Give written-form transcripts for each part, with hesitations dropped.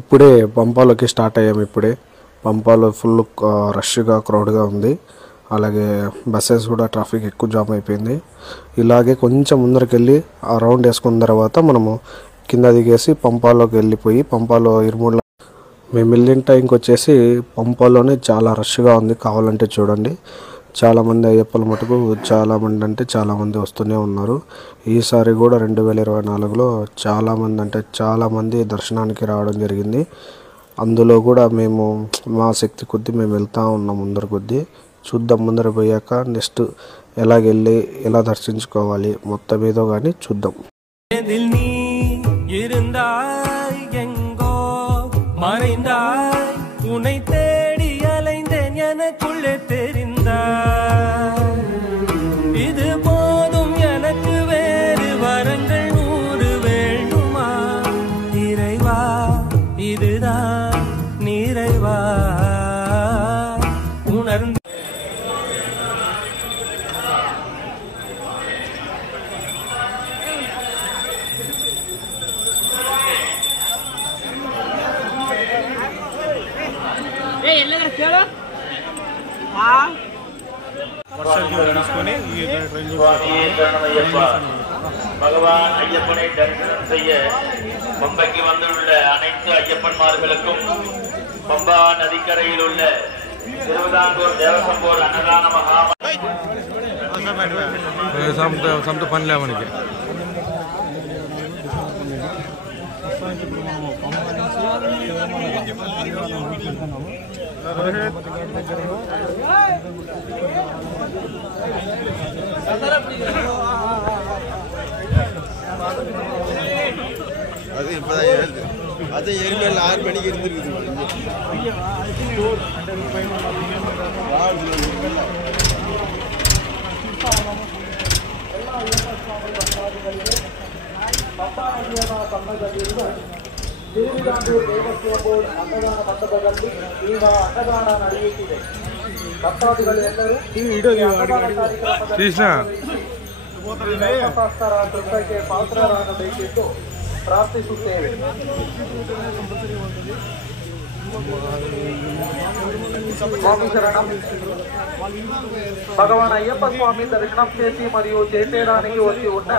ఇప్పుడే పంపాలోకి స్టార్ట్ అయ్యాము. ఇప్పుడే పంపాలో ఫుల్ రష్గా క్రౌడ్గా ఉంది. అలాగే బస్సెస్ కూడా ట్రాఫిక్ ఎక్కువ జామ్ అయిపోయింది. ఇలాగే కొంచెం ముందరికి ఆ రౌండ్ వేసుకున్న తర్వాత మనము కింద దిగేసి పంపాలోకి వెళ్ళిపోయి పంపాలో ఇరుమూల మేము వెళ్ళిన టైంకి వచ్చేసి పంపాలోనే చాలా రష్గా ఉంది. కావాలంటే చూడండి, చాలామంది అయ్యప్పల మటుకు చాలామంది అంటే చాలామంది వస్తూనే ఉన్నారు. ఈసారి కూడా 2024లో చాలామంది అంటే చాలామంది దర్శనానికి రావడం జరిగింది. అందులో కూడా మేము మా శక్తి కొద్దీ మేము వెళ్తూ ఉన్నాం ముందర కొద్దీ. చూద్దాం ముందర పోయాక నెక్స్ట్ ఎలాగెళ్ళి ఎలా దర్శించుకోవాలి మొత్తం ఏదో కానీ చూద్దాం. பகவான் ஐயப்பனை தரிசனம் செய்ய பம்பைக்கு வந்துள்ள அனைத்து ஐயப்பன்மார்களுக்கும் பம்பா நதிக்கரையில் உள்ள திருவிதாங்கூர் தேவசம்போர் அன்னதான மகாமணிக்கு அது இப்பதான் அது எரிமேல 6 மணிக்கு இருந்திருக்குது. ತಿರುವಿದಾಂಗೂರು ದೇವಸ್ಥಾನ ಬೋರ್ಡ್ ಅನ್ನದಾನ ಮಂಟಪದಲ್ಲಿ ಈಗ ಅನ್ನದಾನ ನಡೆಯುತ್ತಿದೆ. ಭಕ್ತಾದಿಗಳೆಲ್ಲರೂ ಅನ್ನದಾನ ಕಾರ್ಯಕ್ರಮದಲ್ಲಿ ಕೃಪೆಗೆ ಪಾತ್ರರಾಗಬೇಕೆಂದು ಪ್ರಾರ್ಥಿಸುತ್ತೇವೆ. స్వామి శరణం. భగవాన్ అయ్యప్ప స్వామి దర్శనం చేసి మరియు చేసేయడానికి వచ్చి ఉన్న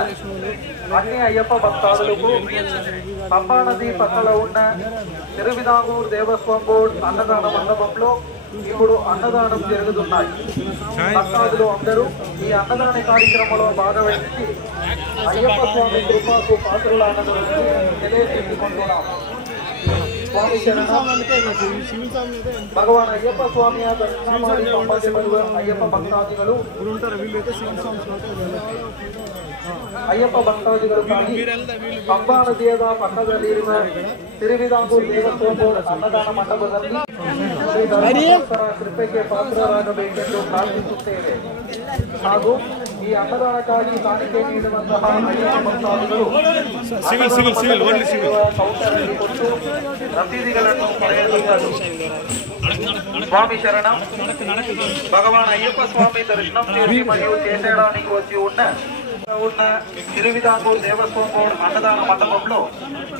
అన్ని అయ్యప్ప భక్తాదులకు పంపా నది పక్కన ఉన్న తిరువిదాంగూరు దేవస్వం బోర్డ్ అన్నదాన మండపంలో ఇప్పుడు అన్నదానం జరుగుతున్నాయి. భక్తాదులు అందరూ ఈ అన్నదాన కార్యక్రమంలో భాగవహించి అయ్యప్ప స్వామి కృపకు పాత్రలాగడానికి తెలియజేసుకుంటున్నాము. స్వామి శరణం. భగవాన్ అయ్యప్ప స్వామి దర్శనం ಮಾಡಿ పంపాది ಬರುವ అయ్యప్ప భక్తాదిಗಳು ಅಯ್ಯಪ್ಪ ಭಕ್ತಾದಿಗಳಿಗಾಗಿ ಪಂಬಾ ನದಿಯ ಪಕ್ಕದಲ್ಲಿರುವ ತಿರುವಿದಾಂಗೂರು ದೇವಸ್ಥಾನ ಅನ್ನದಾನ ಮಂಟಪದಲ್ಲಿ ಧರ್ಮಸ್ಥರ ಕೃಪೆಗೆ ಪಾತ್ರರಾಗಬೇಕೆಂದು ಪ್ರಾರ್ಥಿಸುತ್ತೇವೆ. ಹಾಗೂ ಈ ಅನ್ನದಾನಕ್ಕಾಗಿ ಕಾಣಿಕೆ ನೀಡುವಂತಹ ಅಯ್ಯಪ್ಪ ಭಕ್ತಾದಿಗಳು ಕೌಂಟರಲ್ಲಿ ಕೊಟ್ಟು ರಸೀದಿಗಳನ್ನು ಪಡೆಯಬಹುದು. స్వామి శరణం. భగవాన్ అయ్యప్ప స్వామి దర్శనం చేసి మరియు చేసేయడానికి వచ్చి ఉన్న తిరువిదాంగూరు దేవస్వం బోర్డ్ అన్నదాన మండపంలో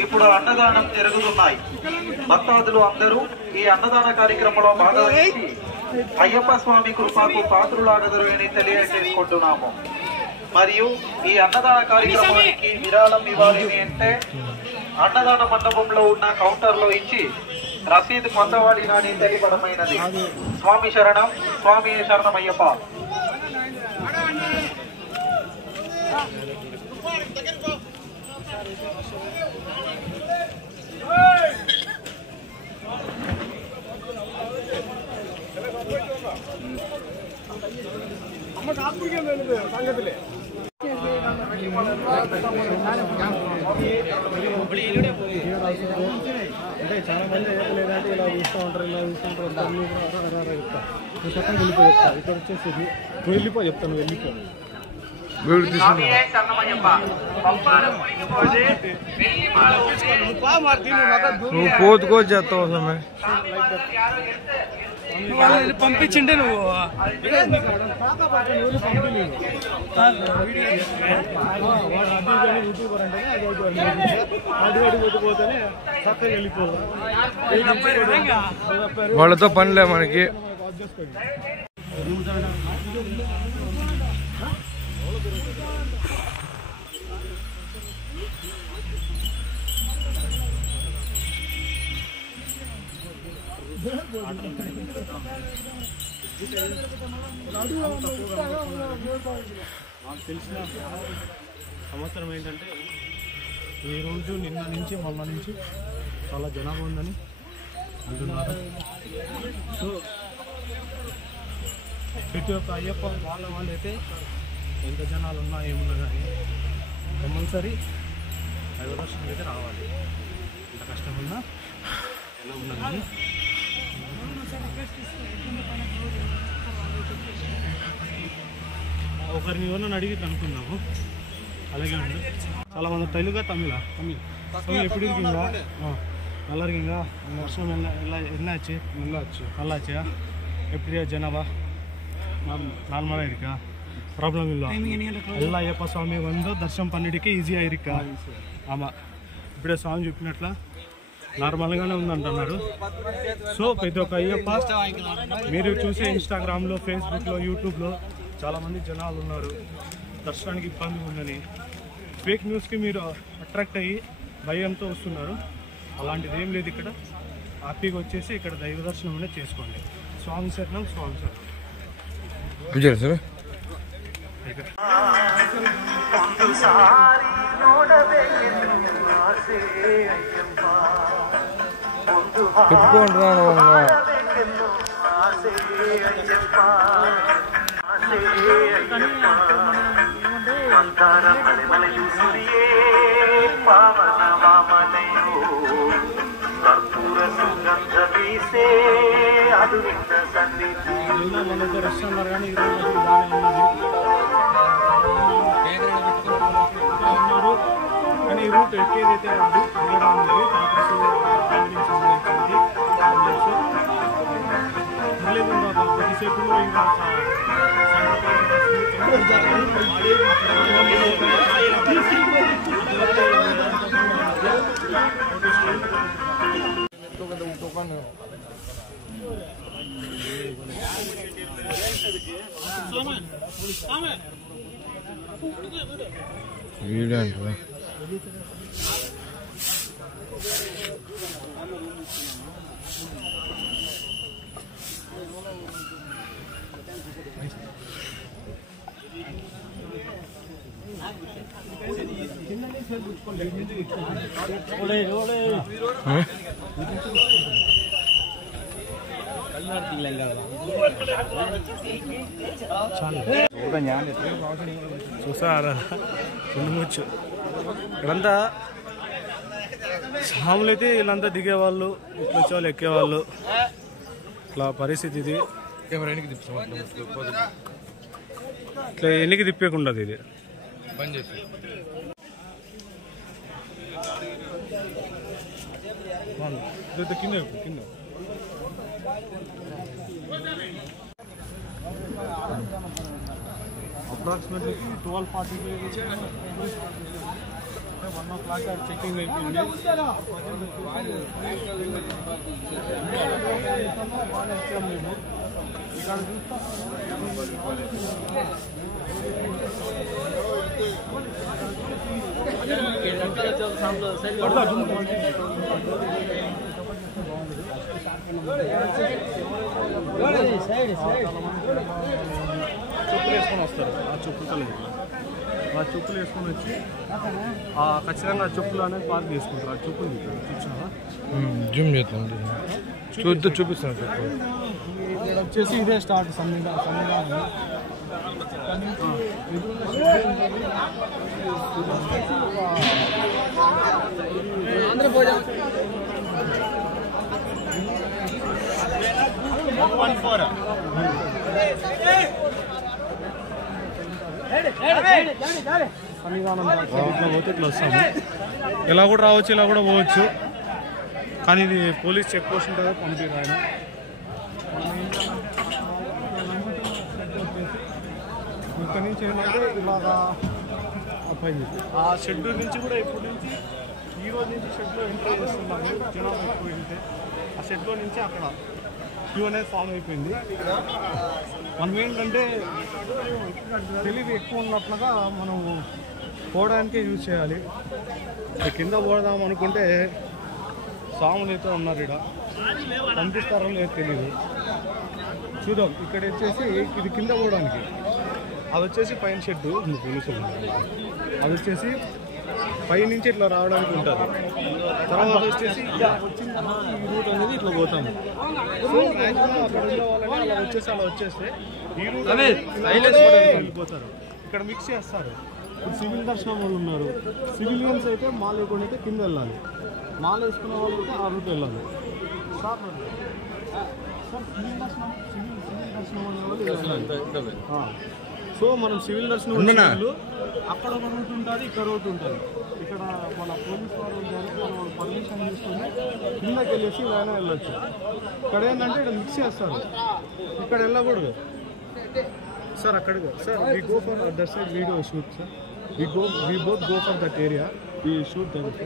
ఇప్పుడు అన్నదానం జరుగుతున్నాయి. భక్తాదులు అందరూ ఈ అన్నదాన కార్యక్రమంలో భాగవహించి అయ్యప్ప స్వామి కృపకు పాత్రులాగదరు అని తెలియజేసుకుంటున్నాము. మరియు ఈ అన్నదాన కార్యక్రమానికి విరాళం ఇవ్వాలి అంటే అన్నదాన మండపంలో ఉన్న కౌంటర్లో ఇచ్చి రసీదు పొందవాలి అని తెలియబడమైనది. స్వామి శరణం. స్వామి శరణమయ్యప్ప. అంటే చాలా మంది లేదంటే ఇలా చూస్తూ ఉంటారు, ఇలా చూస్తూ ఉంటారు. చెప్పండి వెళ్ళిపోయి చెప్తా. ఇక్కడ వచ్చేసి నువ్వు వెళ్ళిపో చెప్తాను, నువ్వు వెళ్ళిపో. నువ్వు పోతుకో చేస్తావు సమయం. పంపించిండే నువ్వు యూట్యూబర్ అంటేనే అది కొట్టుకుపోతేనే చక్కగా వెళ్ళిపోదు వాళ్ళతో పనిలే మనకి. నాకు తెలిసిన సంవత్సరం ఏంటంటే ఈ రోజు నిన్న నుంచి మొన్న నుంచి చాలా జనాభా ఉందని అంటున్నారు. సో ప్రతి ఒక్క అయ్యప్ప వాళ్ళైతే ఎంత జనాలు ఉన్నా ఏమున్నా కానీ కంపల్సరీ దైవదర్శనం అయితే రావాలి. ఎంత కష్టం ఉన్నా ఎలా ఉన్నా కానీ ఒకరిని ఎవరిని అడిగి కనుక్కున్నాము. అలాగే ఉంది చాలా మంది తెలుగు తమిళ எப்படி இருக்கீங்க? நல்லா இருக்கீங்க? இந்த வருஷம் எல்லாம் என்னாச்சு? நல்லாச்சியா? எப்படியா ஜனவா நார்மலாக இருக்கா? ப்ராப்ளம் இல்லை? எல்லா అయ్యప్ప స్వామి வந்து దర్శనం பண்ணிడికి ఈజీగా ఇరికా? ఆమా ఇప్పుడే స్వామి చెప్పినట్ల నార్మల్గానే ఉందంటున్నారు. సో ప్రతి ఒక్క అయ్యప్ప మీరు చూసే ఇన్స్టాగ్రామ్లో, ఫేస్బుక్లో, యూట్యూబ్లో చాలామంది జనాలు ఉన్నారు దర్శనానికి ఇబ్బంది ఉందని. ఫేక్ న్యూస్కి మీరు అట్రాక్ట్ అయ్యి భయంతో వస్తున్నారు. అలాంటిది ఏం లేదు. ఇక్కడ హ్యాపీగా వచ్చేసి ఇక్కడ దైవ దర్శనం అనేది చేసుకోండి. స్వామి శరణం, స్వామి శరణం. రెస్టారెంట్ కానీ ఈరోజు ఉన్నారు కానీ ఈ రూట్ ఎక్కేదైతే రాదు వెళ్ళడానికి కొద్దిసేపు ఇంకా వీడియో అంటారా? చూసారా ఉండవచ్చు. ఇక్కడంతా స్వాములు అయితే వీళ్ళంతా దిగేవాళ్ళు, ఇట్లా వచ్చేవాళ్ళు, ఎక్కేవాళ్ళు. ఇట్లా పరిస్థితి ఇది. ఇట్లా ఎన్నికి తిప్పేకుండా ఇది బంద్ చేసి కింద అప్రాక్సిమేట్లీ 12:40 1 o'clock చెకింగ్ అయిపోయింది. ఇక్కడ చెప్పులు వేసుకొని వస్తారు. ఆ చెప్పులు వేసుకొని వచ్చి ఖచ్చితంగా ఆ చెప్పులు అనేది పార్క్ చేసుకుంటారు. ఆ చెప్పులు చూసావా? జూమ్ చేస్తాను, చూపిస్తాను. ఇక్కడ వచ్చేసి ఇదే స్టార్ట్ సన్నిధానం. సన్నిధానం పోతే ఇట్లా వస్తాము. ఇలా కూడా రావచ్చు, ఇలా కూడా పోవచ్చు. కానీ ఇది పోలీస్ చెక్ పోస్ట్ ఉంటుందో పంపిరాయన. ఇక్కడ నుంచి ఏంటంటే ఇలాగా పైన ఆ షెడ్ నుంచి కూడా ఇప్పటి నుంచి ఈ రోజు నుంచి షెడ్లో ఎంట్రీ చేస్తున్నాము. జనాలు ఎక్కువ ఉంటే ఆ షెడ్లో నుంచి అక్కడ క్యూ అనేది ఫామ్ అయిపోయింది. మనం ఏంటంటే తెలివి ఎక్కువ ఉన్నట్లుగా మనం పోవడానికే యూజ్ చేయాలి. కింద పోదాం అనుకుంటే సాములు అయితే ఉన్నారు, ఇక్కడ పంపిస్తారో లేదో తెలియదు. చూద్దాం. ఇక్కడ వచ్చేసి ఇది కింద పోవడానికి, అది వచ్చేసి పైన షెడ్ ఉంది పోలీసులు, అది వచ్చేసి పై నుంచి ఇట్లా రావడానికి ఉంటుంది. తర్వాత వచ్చేసి వచ్చిన తర్వాత ఈ రూట్ అనేది ఇట్లా పోతాము. సో మ్యాక్సిమం అక్కడ ఉన్న వాళ్ళని అలా వచ్చేస్తే ఈ రూట్ వెళ్ళిపోతారు. ఇక్కడ మిక్స్ చేస్తారు. ఇప్పుడు సివిల్ దర్శనం వాళ్ళు ఉన్నారు, సివిలియన్స్ అయితే మాల్ వేయకుండా అయితే కింద వెళ్ళాలి, మాల్ వేసుకున్న వాళ్ళు అయితే ఆ రూట్ వెళ్ళాలి. సార్ సివిల్ దర్శనం సో మనం సివిల్ దర్శనం వాళ్ళు అక్కడ ఒక రూట్ ఉంటుంది, ఇక్కడ రూట్ ఉంటుంది. ఇక్కడ మన పోలీస్ వారు ఉంటారు, మనం పర్మిషన్ తీసుకుని కిందకి వెళ్ళేసి లైన్ వెళ్ళొచ్చు. ఇక్కడ ఏంటంటే ఇక్కడ మిక్స్ చేస్తారు, ఇక్కడ వెళ్ళకూడదు సార్. అక్కడ sir we go for that side video shoot sir. We both go for that area, we shoot that.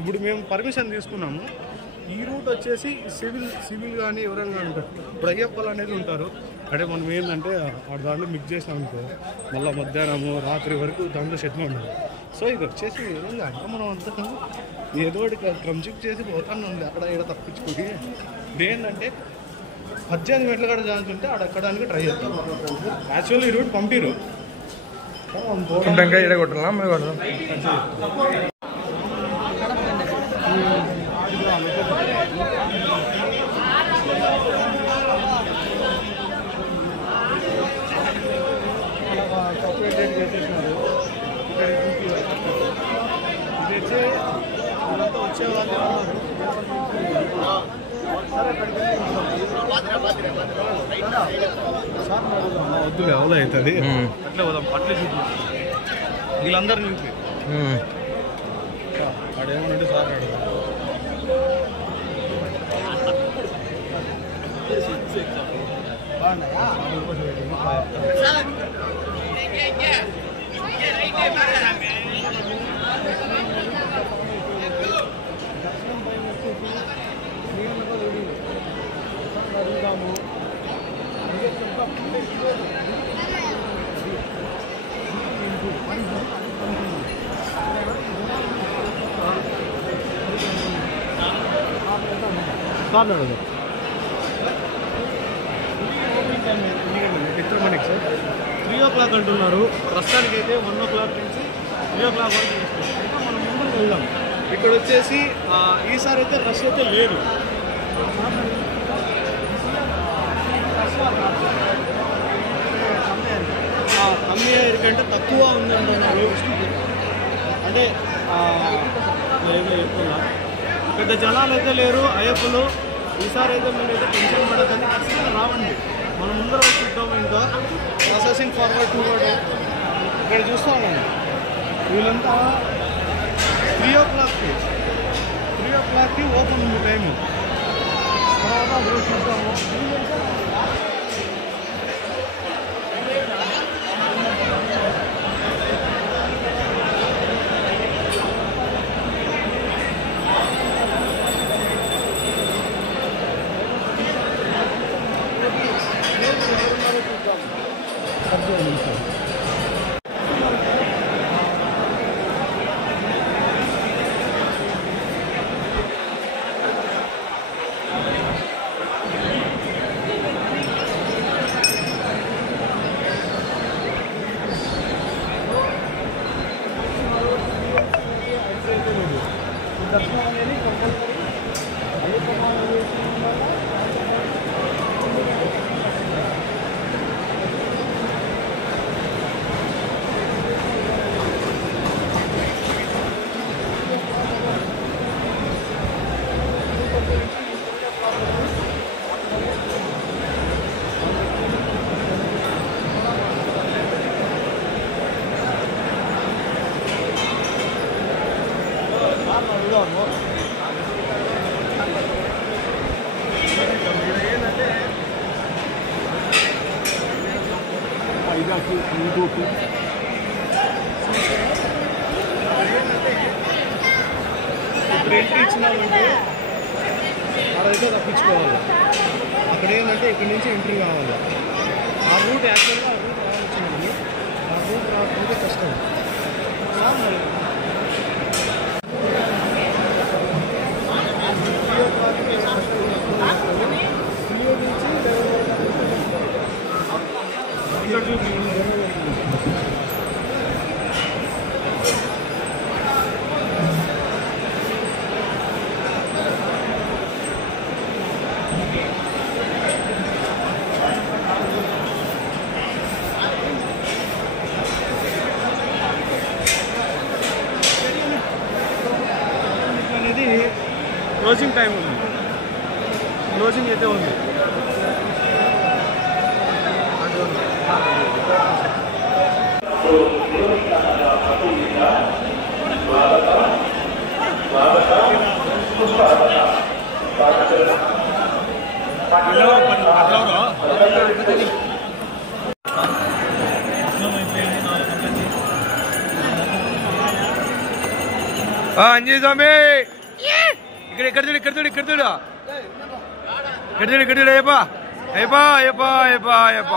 ఇప్పుడు మేము పర్మిషన్ తీసుకున్నాము. ఈ రూట్ వచ్చేసి సివిల్ కానీ ఎవరైనా కానీ ఉంటారు. ఇప్పుడు అయ్యప్పలు అనేది ఉంటారు. అంటే మనం ఏంటంటే దాంట్లో మిక్స్ చేసినాం అనుకో, మళ్ళీ మధ్యాహ్నము రాత్రి వరకు దాంట్లో షెడ్లో ఉండాలి. సో ఇది వచ్చేసి విధంగా అంటే మనం అంతా ఏదో ఒకటి క్రమ్చిక్ చేసి పోతాను ఉంది అక్కడ ఇక్కడ తప్పించుకుని. ఏంటంటే 18 గంటల కాడ ఛాన్స్ ఉంటే అక్కడ ఎక్కడానికి ట్రై చేస్తాం. యాక్చువల్లీ ఈ రూట్ పంపిరు. వచ్చే వాళ్ళు వద్దులే అవలో అవుతుంది. అట్లే పోదాం, అట్లే చూపి వీళ్ళందరూ చూపి ఆడేమనంటే సార్ ఎప్పుడు మనకి సార్ 3 o'clock అంటున్నారు. ప్రస్తుతానికి అయితే 1 o'clock నుంచి 3 o'clock వరకు తీసుకుంటాం. మనం ముందుకు వెళ్దాం. ఇక్కడ వచ్చేసి ఈసారి అయితే రష్ అయితే లేదు. కమ్మి కంటే తక్కువ ఉందంటున్నారు. అంటే ఏదో చెప్తున్నా, పెద్ద జనాలు అయితే లేరు అయ్యప్పలు. ఈసారి అయితే మీరైతే టెన్షన్ పడద్దని ఖచ్చితంగా రావండి. మనం ముందర చూద్దాము. ఇంకా ప్రాసెసింగ్ ఫార్వర్డ్ కూడా ఇక్కడ చూస్తూ ఉన్నాను. వీళ్ళంతా 3 o'clockకి ఓపెన్ ఉంది టైము. తర్వాత చూద్దాము. ఇప్పుడు ఎంట్రీ ఇచ్చినామంటే అక్కడైతే తప్పించుకోవాలి. అక్కడ ఏంటంటే ఇక్కడి నుంచి ఎంట్రీ కావాలి. ఆ రూట్ యాక్చువల్గా ఆ రూట్ రావచ్చింది. ఆ రూట్ రాకపోతే కష్టం. అనేది క్లోజింగ్ టైం ఉంది. క్లోజింగ్ అయితే ఉంది. అంజీ స్వామి ఇక్కడ చూడు ఇక్కడ చూడు ఇక్కడ చూడు ఇక్కడ చూడు ఇక్కడ చూడు అయ్యప్ప అయ్యప్ప అయ్యప్ప అయ్యప్ప అయ్యప్ప